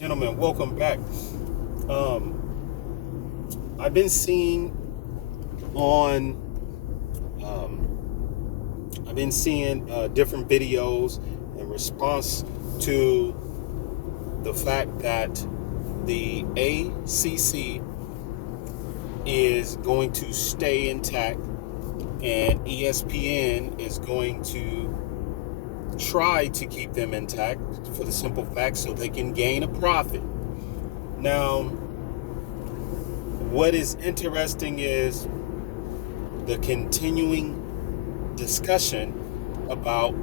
Gentlemen, welcome back. Um, I've been seeing on, I've been seeing different videos in response to the fact that the ACC is going to stay intact and ESPN is going to try to keep them intact for the simple fact so they can gain a profit. Now, what is interesting is the continuing discussion about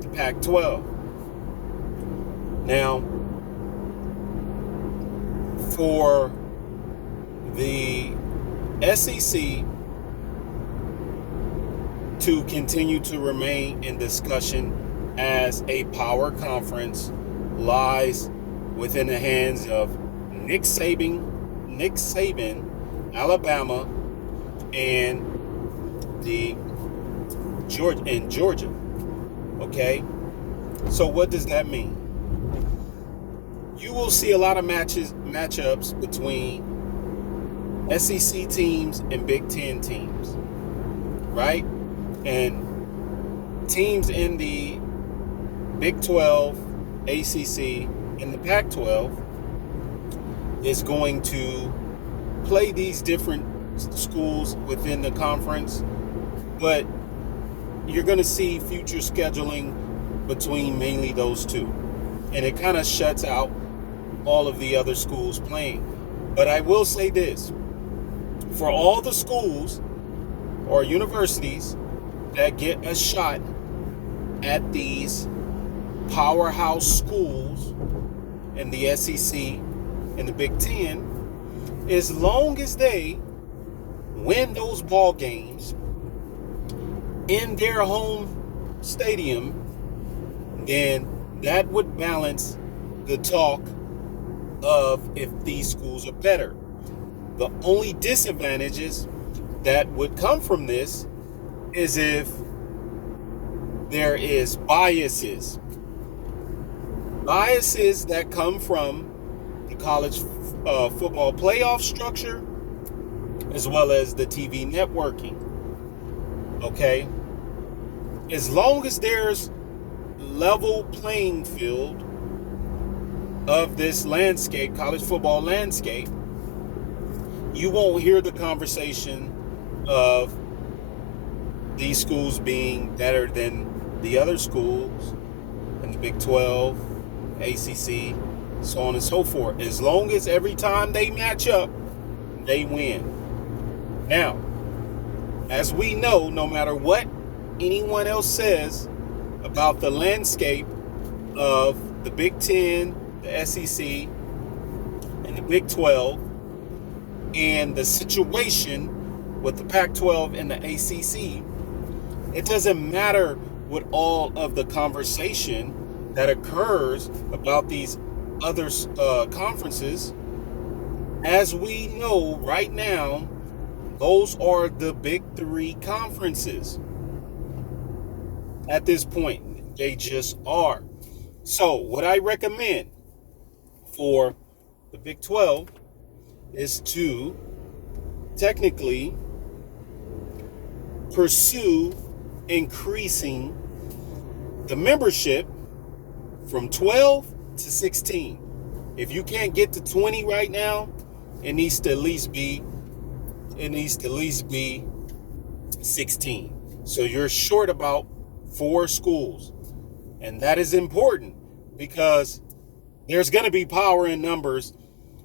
the Pac 12. Now, for the SEC to continue to remain in discussion as a power conference lies within the hands of Nick Saban, Alabama, and the Georgia. Okay, so what does that mean? You will see a lot of matchups between SEC teams and Big Ten teams, right? And teams in the Big 12, ACC, and the Pac 12 is going to play these different schools within the conference, but you're going to see future scheduling between mainly those two. And it kind of shuts out all of the other schools playing. But I will say this, for all the schools or universities that get a shot at these powerhouse schools in the SEC and the Big Ten, as long as they win those ball games in their home stadium, then that would balance the talk of if these schools are better. The only disadvantages that would come from this is if there is biases that come from the college football playoff structure as well as the TV networking. Okay, as long as there's level playing field of this landscape, college football landscape, you won't hear the conversation of these schools being better than the other schools in the Big 12, ACC, so on and so forth. As long as every time they match up, they win. Now, as we know, no matter what anyone else says about the landscape of the Big 10, the SEC, and the Big 12, and the situation with the Pac 12 and the ACC, it doesn't matter what all of the conversation that occurs about these other conferences. As we know right now, those are the big three conferences. At this point, they just are. So what I recommend for the Big 12 is to technically pursue increasing the membership from 12 to 16. If you can't get to 20 right now, it needs to at least be 16. So you're short about 4 schools. And that is important because there's going to be power in numbers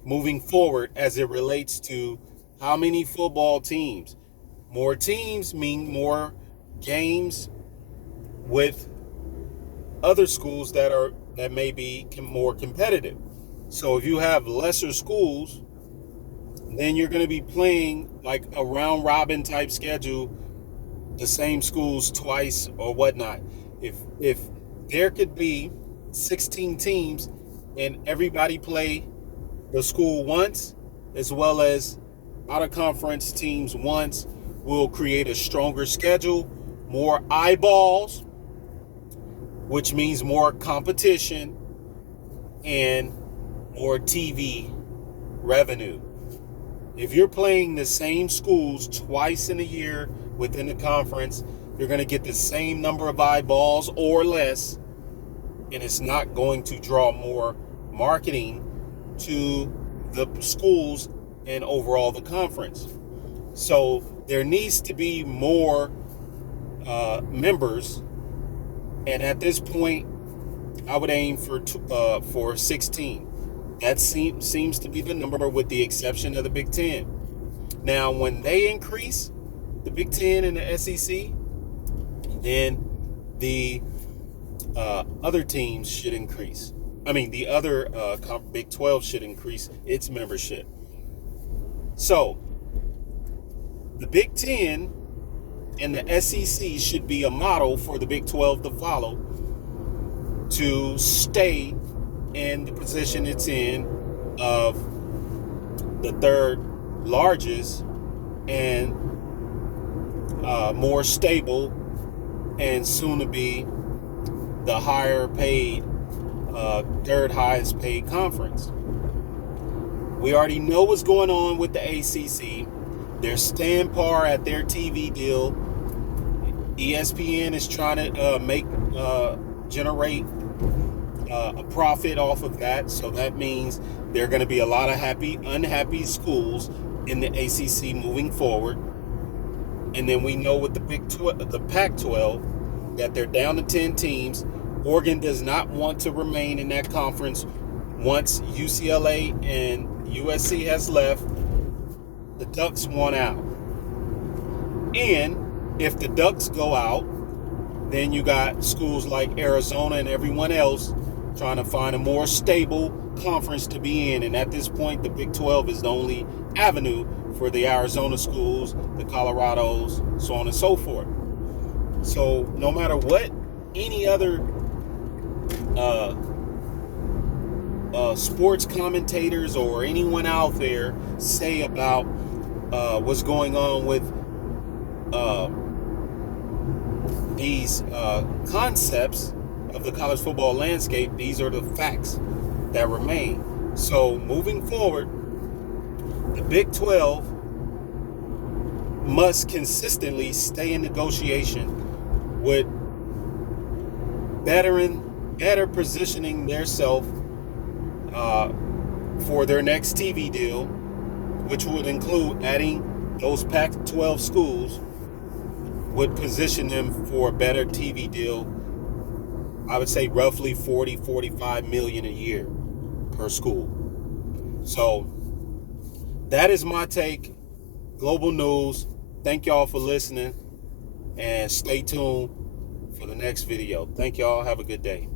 moving forward as it relates to how many football teams. More teams mean more games with other schools that may be more competitive. So if you have lesser schools, then you're going to be playing like a round robin type schedule, the same schools twice or whatnot. If there could be 16 teams and everybody play the school once, as well as out of conference teams once, will create a stronger schedule, more eyeballs, which means more competition and more TV revenue. If you're playing the same schools twice in a year within the conference, you're going to get the same number of eyeballs or less, and it's not going to draw more marketing to the schools and overall the conference. So there needs to be more members, and at this point, I would aim for 16. That seems to be the number, with the exception of the Big Ten. Now, when they increase, the Big Ten and the SEC, then the other teams should increase. I mean, the other Big 12 should increase its membership. So, the Big Ten and the SEC should be a model for the Big 12 to follow, to stay in the position it's in of the third largest and more stable, and soon to be the higher paid, third highest paid conference. We already know what's going on with the ACC. They're staying par at their TV deal. ESPN is trying to generate a profit off of that, so that means there are going to be a lot of unhappy schools in the ACC moving forward. And then we know with the Pac-12 that they're down to 10 teams. Oregon does not want to remain in that conference once UCLA and USC has left. The Ducks want out. And if the Ducks go out, then you got schools like Arizona and everyone else trying to find a more stable conference to be in. And at this point, the Big 12 is the only avenue for the Arizona schools, the Colorados, so on and so forth. So no matter what any other sports commentators or anyone out there say about what's going on with these concepts of the college football landscape, these are the facts that remain. So moving forward, the Big 12 must consistently stay in negotiation with better positioning themselves for their next TV deal, which would include adding those Pac-12 schools, would position them for a better TV deal. I would say roughly 40-45 million a year per school. So that is my take. Global news. Thank y'all for listening, and stay tuned for the next video. Thank y'all. Have a good day.